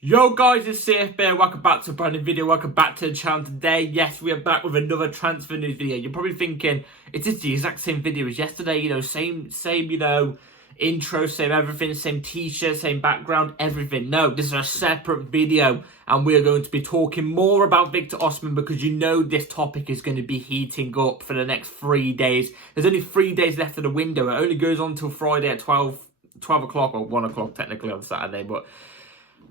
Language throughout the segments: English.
Yo guys, it's CFB. Welcome back to a brand new video. Welcome back to the channel today. Yes, we are back with another transfer news video. You're probably thinking, it is the exact same video as yesterday, same, intro, same everything, same t-shirt, same background, everything. No, this is a separate video and we are going to be talking more about Victor Osimhen because this topic is going to be heating up for the next 3 days. There's only 3 days left of the window. It only goes on till Friday at 12 o'clock or 1 o'clock technically on Saturday, but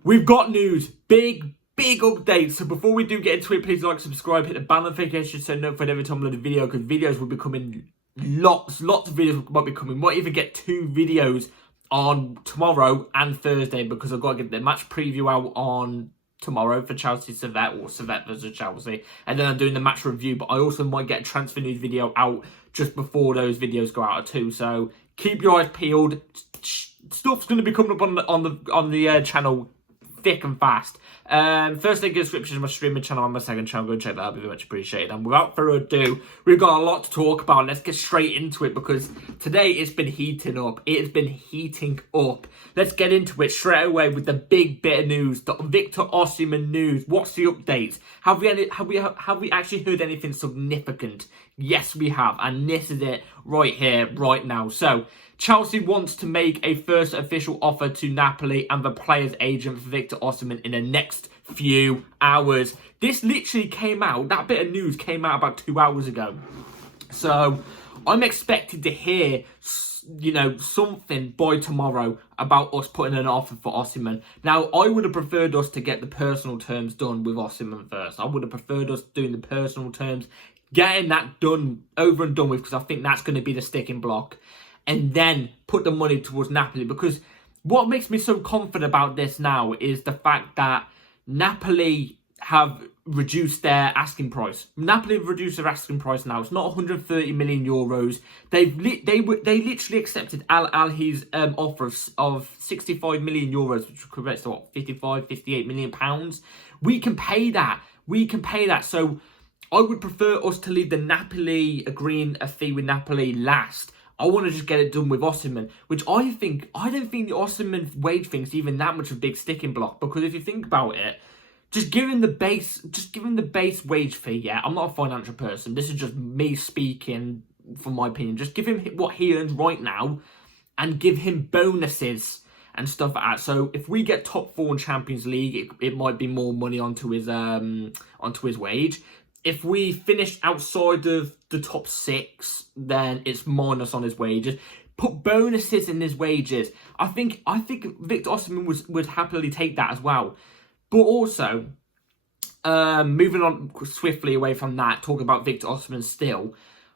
we've got news, big updates. So before we do get into it, please like, subscribe, hit the bell notification so notified every time I load a video, because videos will be coming, lots of videos might be coming. Might even get 2 videos on tomorrow and Thursday because I've got to get the match preview out on tomorrow for Chelsea Servette, or Servette versus Chelsea, and then I'm doing the match review, but I also might get a transfer news video out just before those videos go out too. So keep your eyes peeled. Stuff's going to be coming up on the channel thick and fast. First link in the description is my streaming channel and my second channel. Go check that out, very much appreciated. And without further ado, we've got a lot to talk about. Let's get straight into it because today it's been heating up. It has been heating up. Let's get into it straight away with the big bit of news, the Victor Osimhen news. What's the updates? Have we actually heard anything significant? Yes, we have, and this is it right here, right now. So Chelsea wants to make a first official offer to Napoli and the player's agent for Victor Osimhen in the next few hours. This literally came out, that bit of news came out about 2 hours ago. So I'm expected to hear, something by tomorrow about us putting an offer for Osimhen. Now, I would have preferred us to get the personal terms done with Osimhen first. I would have preferred us doing the personal terms, getting that done, over and done with, because I think that's going to be the sticking block. And then put the money towards Napoli. Because what makes me so confident about this now is the fact that Napoli have reduced their asking price. Napoli have reduced their asking price now. It's not 130 million euros. They literally accepted Al Ahly's offer of 65 million euros, which corrects to 58 million pounds. We can pay that. So I would prefer us to leave the Napoli, agreeing a fee with Napoli last. I want to just get it done with Osimhen, which I don't think the Osimhen wage thing's even that much of a big sticking block, because if you think about it, just give him the base wage fee. Yeah, I'm not a financial person. This is just me speaking from my opinion. Just give him what he earns right now, and give him bonuses and stuff like that. So if we get top 4 in Champions League, it might be more money onto his wage. If we finish outside of the top 6, then it's minus on his wages. Put bonuses in his wages. I think Victor Osimhen would happily take that as well. But also, moving on swiftly away from that, talking about Victor Osimhen still,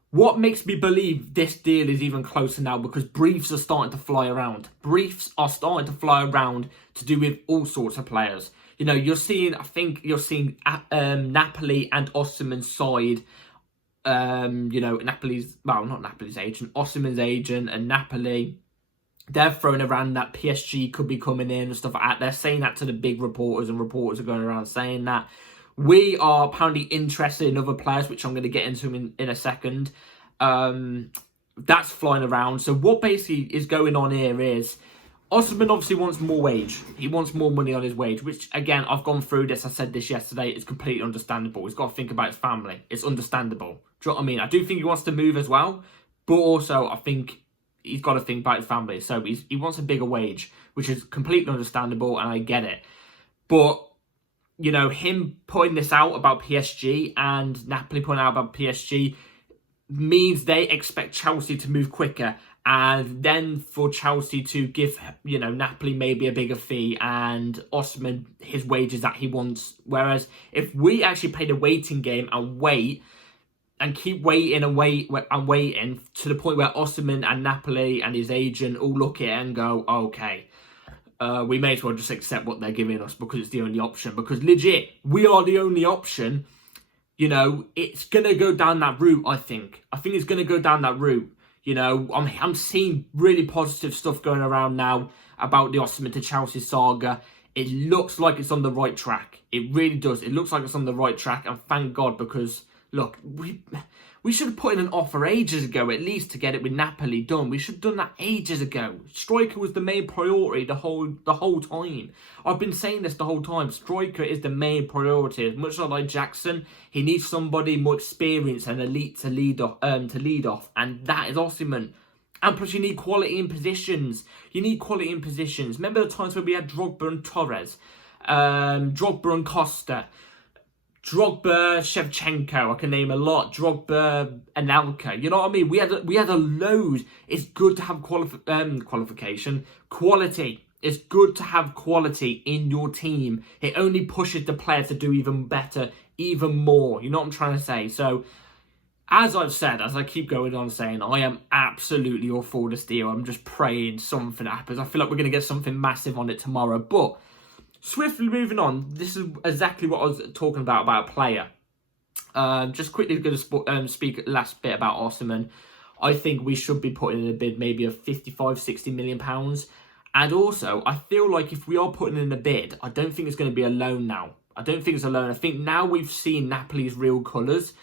what makes me believe this deal is even closer now, because briefs are starting to fly around. Briefs are starting to fly around to do with all sorts of players. You're seeing Napoli and Osimhen's side, not Napoli's agent, Osimhen's agent and Napoli, they're throwing around that PSG could be coming in and stuff like that. They're saying that to the big reporters, and reporters are going around saying that. We are apparently interested in other players, which I'm going to get into in a second. That's flying around. So what basically is going on here is, Osimhen obviously wants more wage. He wants more money on his wage, which, again, I've gone through this. I said this yesterday. It's completely understandable. He's got to think about his family. It's understandable. Do you know what I mean? I do think he wants to move as well, but also I think he's got to think about his family. So he wants a bigger wage, which is completely understandable, and I get it. But, him putting this out about PSG and Napoli putting out about PSG means they expect Chelsea to move quicker, and then for Chelsea to give, Napoli maybe a bigger fee and Osimhen his wages that he wants. Whereas if we actually play the waiting game and wait and keep waiting and waiting to the point where Osimhen and Napoli and his agent all look at it and go, okay, we may as well just accept what they're giving us because it's the only option. Because legit, we are the only option. It's going to go down that route, I think. I think it's going to go down that route. I'm seeing really positive stuff going around now about the Osimhen to Chelsea saga. It looks like it's on the right track. It really does. It looks like it's on the right track, and thank God, because look, We should have put in an offer ages ago, at least, to get it with Napoli done. We should have done that ages ago. Striker was the main priority the whole time. I've been saying this the whole time. Striker is the main priority. As much as I like Jackson, he needs somebody more experienced and elite to lead off, and that is Osimhen. And plus, you need quality in positions. Remember the times where we had Drogba and Torres, Drogba and Costa, Drogba, Shevchenko, I can name a lot. Drogba, Anelka. You know what I mean? We had a load. It's good to have quality. It's good to have quality in your team. It only pushes the player to do even better, even more. You know what I'm trying to say? So, as I've said, as I keep going on saying, I am absolutely all for this deal. I'm just praying something happens. I feel like we're going to get something massive on it tomorrow. But swiftly moving on, this is exactly what I was talking about a player. Just quickly going to speak last bit about Osimhen. I think we should be putting in a bid maybe of 55, 60 million pounds. And also, I feel like if we are putting in a bid, I don't think it's going to be a loan now. I think now we've seen Napoli's real colours.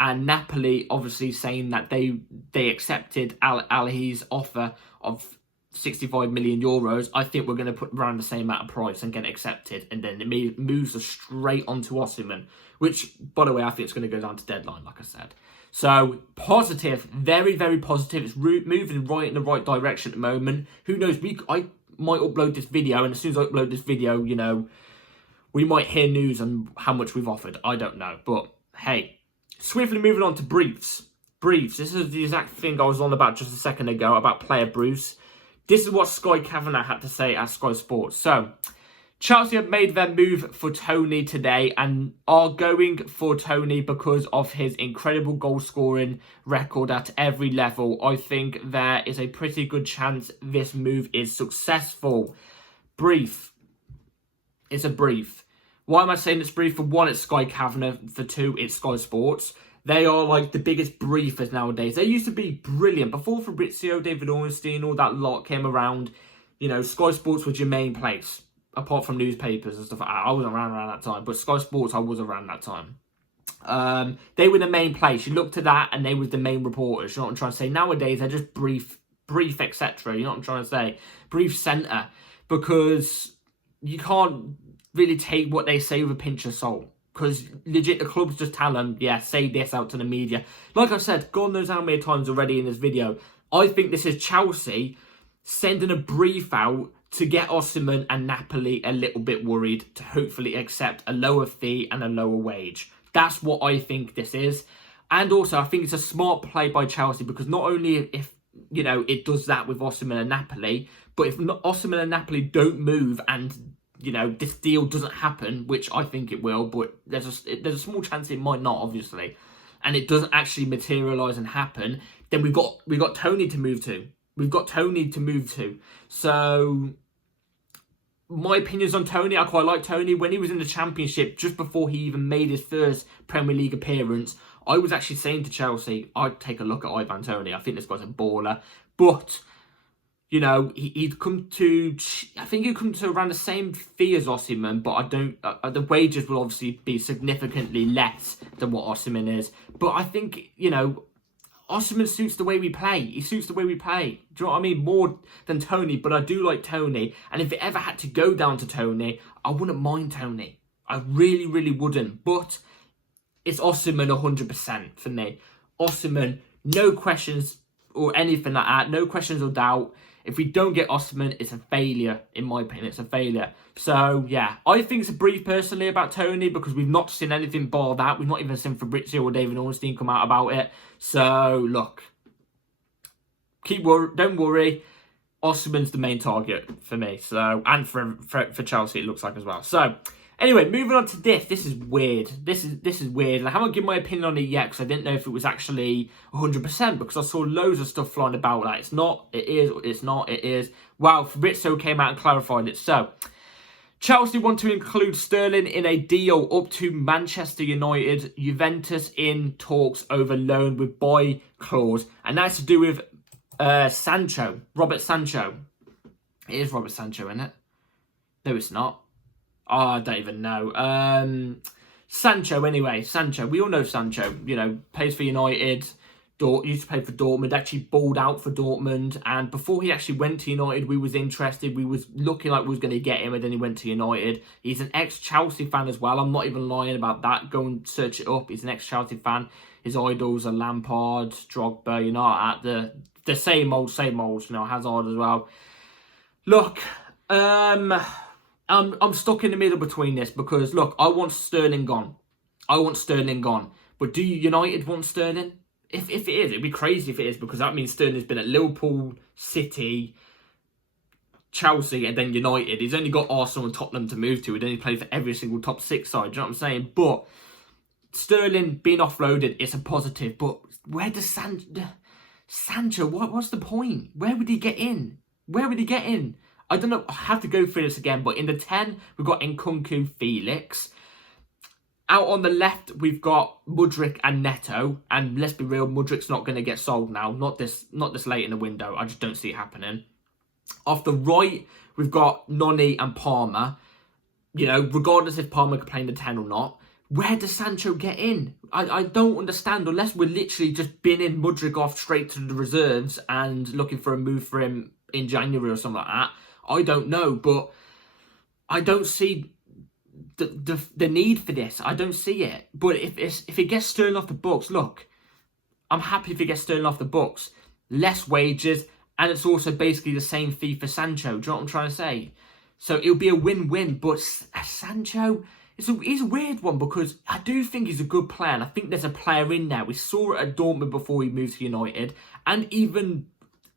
And Napoli obviously saying that they accepted Al-Ahly's offer of 65 million euros. I think we're going to put around the same amount of price and get it accepted. And then it moves us straight onto Osimhen, which, by the way, I think it's going to go down to deadline, like I said. So, positive, very, very positive. It's moving right in the right direction at the moment. Who knows, I might upload this video, and as soon as I upload this video, you know, we might hear news on how much we've offered. I don't know, but hey. Swiftly moving on to briefs. This is the exact thing I was on about just a second ago, about player briefs. This is what Sky Kavanagh had to say at Sky Sports. So, Chelsea have made their move for Tony today and are going for Tony because of his incredible goal-scoring record at every level. I think there is a pretty good chance this move is successful. Brief. It's a brief. Why am I saying it's brief? For one, it's Sky Kavanagh. For two, it's Sky Sports. They are like the biggest briefers nowadays. They used to be brilliant. Before Fabrizio, David Ornstein, all that lot came around, you know, Sky Sports was your main place. Apart from newspapers and stuff. I wasn't around that time. But Sky Sports, I was around that time. They were the main place. You look to that and they were the main reporters. You know what I'm trying to say? Nowadays, they're just brief, etc. You know what I'm trying to say? Brief centre. Because you can't really take what they say with a pinch of salt, because legit the clubs just tell them, yeah, say this out to the media. Like I've said, God knows how many times already in this video, I think this is Chelsea sending a brief out to get Osimhen and Napoli a little bit worried to hopefully accept a lower fee and a lower wage. That's what I think this is. And also I think it's a smart play by Chelsea, because not only if you know it does that with Osimhen and Napoli, but if Osimhen and Napoli don't move and you know, this deal doesn't happen, which I think it will, but there's a small chance it might not, obviously, and it doesn't actually materialise and happen, then we've got Tony to move to. So, my opinions on Tony, I quite like Tony. When he was in the Championship, just before he even made his first Premier League appearance, I was actually saying to Chelsea, I'd take a look at Ivan Toney. I think this guy's a baller, but you know, he'd come to, I think he'd come to around the same fee as Osimhen, but I don't, the wages will obviously be significantly less than what Osimhen is. But I think, you know, Osimhen suits the way we play. He suits the way we play. Do you know what I mean? More than Tony, but I do like Tony. And if it ever had to go down to Tony, I wouldn't mind Tony. I really, really wouldn't. But it's Osimhen 100% for me. Osimhen, no questions or anything like that. No questions or doubt. If we don't get Osimhen, it's a failure, in my opinion. It's a failure. So, yeah. I think it's a brief, personally, about Tony, because we've not seen anything bar that. We've not even seen Fabrizio or David Ornstein come out about it. So, look. Don't worry. Osimhen's the main target for me. So, and for Chelsea, it looks like as well. So, anyway, moving on to this. This is weird. This is weird. And I haven't given my opinion on it yet, because I didn't know if it was actually 100%, because I saw loads of stuff flying about that. It's not, it is, it's not, it is. Wow, Fabrizio came out and clarified it. So, Chelsea want to include Sterling in a deal up to Manchester United. Juventus in talks over loan with buy clause. And that's to do with Sancho. Robert Sancho. It is Robert Sancho, isn't it? No, it's not. Oh, I don't even know. Sancho, anyway. Sancho. We all know Sancho. You know, plays for United. Used to play for Dortmund. Actually balled out for Dortmund. And before he actually went to United, we was interested. We was looking like we was going to get him. And then he went to United. He's an ex-Chelsea fan as well. I'm not even lying about that. Go and search it up. He's an ex-Chelsea fan. His idols are Lampard, Drogba. You know, at the same old, you know, Hazard as well. Look, I'm stuck in the middle between this because, look, I want Sterling gone. But do United want Sterling? If it is, it'd be crazy if it is, because that means Sterling's been at Liverpool, City, Chelsea, and then United. He's only got Arsenal and Tottenham to move to. He'd only play for every single top 6 side, do you know what I'm saying? But Sterling being offloaded, it's a positive. But where does Sancho, what's the point? Where would he get in? I don't know. I have to go through this again. But in the 10, we've got Nkunku, Felix. Out on the left, we've got Mudryk and Neto. And let's be real, Mudryk's not going to get sold now. Not this late in the window. I just don't see it happening. Off the right, we've got Noni and Palmer. You know, regardless if Palmer could play in the 10 or not. Where does Sancho get in? I don't understand, unless we're literally just binning Mudryk off straight to the reserves and looking for a move for him in January or something like that. I don't know, but I don't see the need for this. I don't see it. But if it gets Sterling off the books, look, I'm happy if it gets Sterling off the books. Less wages, and it's also basically the same fee for Sancho. Do you know what I'm trying to say? So it'll be a win-win. But Sancho, he's a weird one, because I do think he's a good player, and I think there's a player in there. We saw it at Dortmund before he moved to United, and even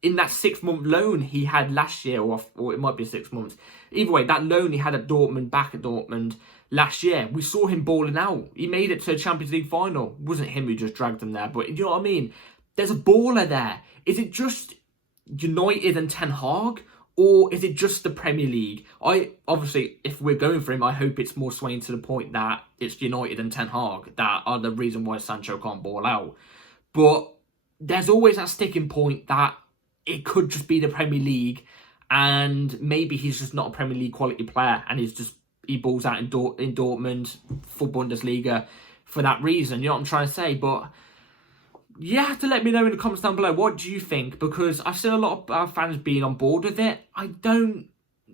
in that 6-month loan he had last year, or it might be 6 months. Either way, that loan he had at Dortmund, back at Dortmund last year, we saw him balling out. He made it to a Champions League final. It wasn't him who just dragged him there, but you know what I mean? There's a baller there. Is it just United and Ten Hag, or is it just the Premier League? Obviously, if we're going for him, I hope it's more swaying to the point that it's United and Ten Hag that are the reason why Sancho can't ball out. But there's always that sticking point that it could just be the Premier League, and maybe he's just not a Premier League quality player, and he balls out in Dortmund for Bundesliga for that reason. You know what I'm trying to say? But you have to let me know in the comments down below. What do you think? Because I've seen a lot of fans being on board with it. I don't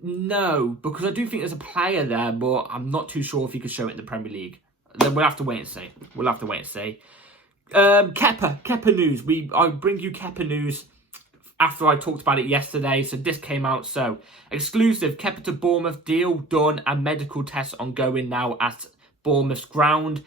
know, because I do think there's a player there, but I'm not too sure if he could show it in the Premier League. Then we'll have to wait and see. Kepa news. I bring you Kepa news after I talked about it yesterday, so this came out. So, exclusive, Kepa to Bournemouth, deal done and medical tests ongoing now at Bournemouth's ground.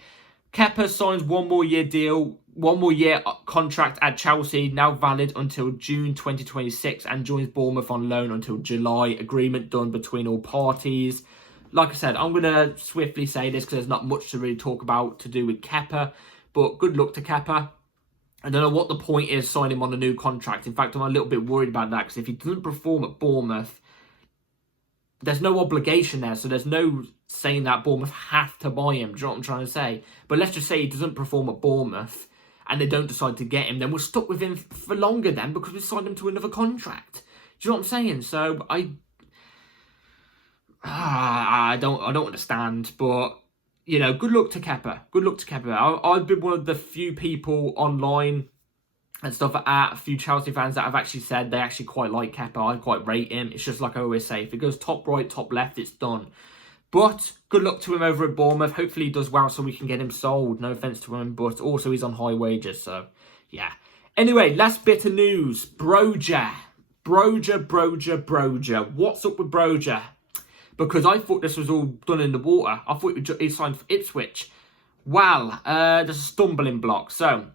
Kepa signs one more year contract at Chelsea, now valid until June 2026, and joins Bournemouth on loan until July. Agreement done between all parties. Like I said, I'm going to swiftly say this because there's not much to really talk about to do with Kepa, but good luck to Kepa. I don't know what the point is signing him on a new contract. In fact, I'm a little bit worried about that, because if he doesn't perform at Bournemouth, there's no obligation there. So there's no saying that Bournemouth have to buy him. Do you know what I'm trying to say? But let's just say he doesn't perform at Bournemouth and they don't decide to get him, then we're stuck with him for longer then, because we signed him to another contract. Do you know what I'm saying? So I don't understand, but you know, good luck to Kepa. I've been one of the few people online and stuff like that, a few Chelsea fans that have actually said they actually quite like Kepa. I quite rate him. It's just like I always say, if it goes top right, top left, it's done. But good luck to him over at Bournemouth. Hopefully he does well so we can get him sold. No offence to him, but also he's on high wages, so yeah. Anyway, last bit of news. Broja. What's up with Broja? Because I thought this was all done in the water. I thought he signed for Ipswich. Well, there's a stumbling block. So,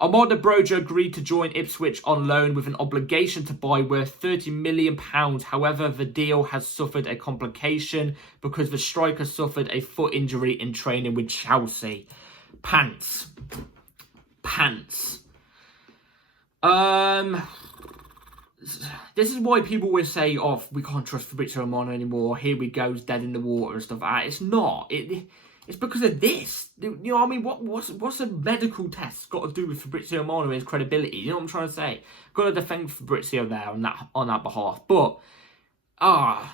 Armando Broja agreed to join Ipswich on loan with an obligation to buy worth £30 million. However, the deal has suffered a complication because the striker suffered a foot injury in training with Chelsea. Pants. This is why people always say, oh, we can't trust Fabrizio Romano anymore. Here we go, he's dead in the water and stuff like that. It's not. It's because of this. You know what I mean? What's a medical test got to do with Fabrizio Romano and his credibility? You know what I'm trying to say? Got to defend Fabrizio there on that behalf. But I've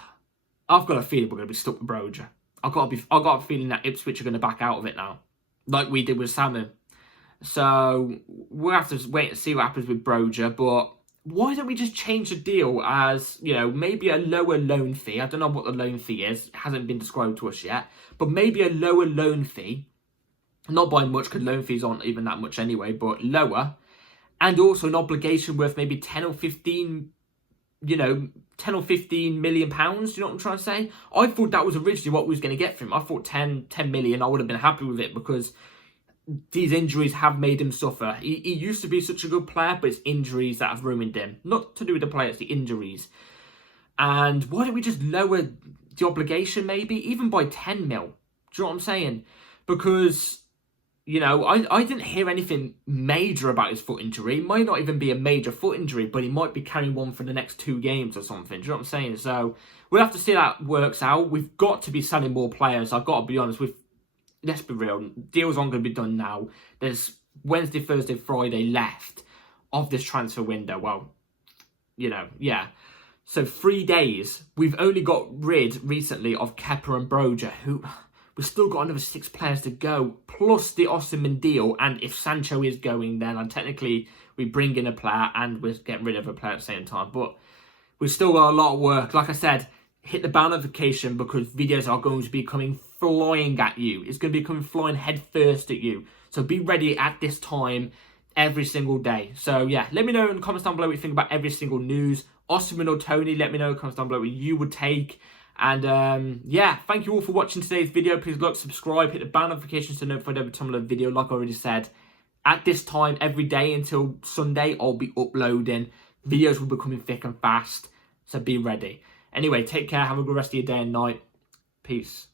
got a feeling we're going to be stuck with Broja. I got a feeling that Ipswich are going to back out of it now, like we did with Salmon. So we'll have to wait and see what happens with Broja. But why don't we just change the deal as, you know, maybe a lower loan fee? I don't know what the loan fee is. It hasn't been described to us yet. But maybe a lower loan fee. Not by much, because loan fees aren't even that much anyway, but lower. And also an obligation worth maybe 10 or 15, you know, 10 or 15 million pounds. Do you know what I'm trying to say? I thought that was originally what we was going to get from him. I thought 10 million, I would have been happy with it, because these injuries have made him suffer. He used to be such a good player, but it's injuries that have ruined him. Not to do with the player, it's the injuries. And why don't we just lower the obligation maybe, even by 10 mil? Do you know what I'm saying? Because, you know, I didn't hear anything major about his foot injury. It might not even be a major foot injury, but he might be carrying one for the next 2 games or something. Do you know what I'm saying? So we'll have to see how that works out. We've got to be selling more players. I've got to be honest with. Let's be real, deals aren't going to be done now. There's Wednesday, Thursday, Friday left of this transfer window. Well, you know, yeah. So 3 days. We've only got rid recently of Kepa and Broja, who we've still got another 6 players to go, plus the Osimhen deal. And if Sancho is going, then technically we bring in a player and we're getting rid of a player at the same time. But we've still got a lot of work. Like I said, hit the bell notification, because videos are going to be coming flying at you. It's going to be coming flying head first at you. So be ready at this time every single day. So yeah, let me know in the comments down below what you think about every single news. Osimhen or Tony, let me know in the comments down below what you would take. And yeah, thank you all for watching today's video. Please like, subscribe, hit the bell notifications to be notified every time I upload a video. Like I already said, at this time every day until Sunday, I'll be uploading. Videos will be coming thick and fast. So be ready. Anyway, take care. Have a good rest of your day and night. Peace.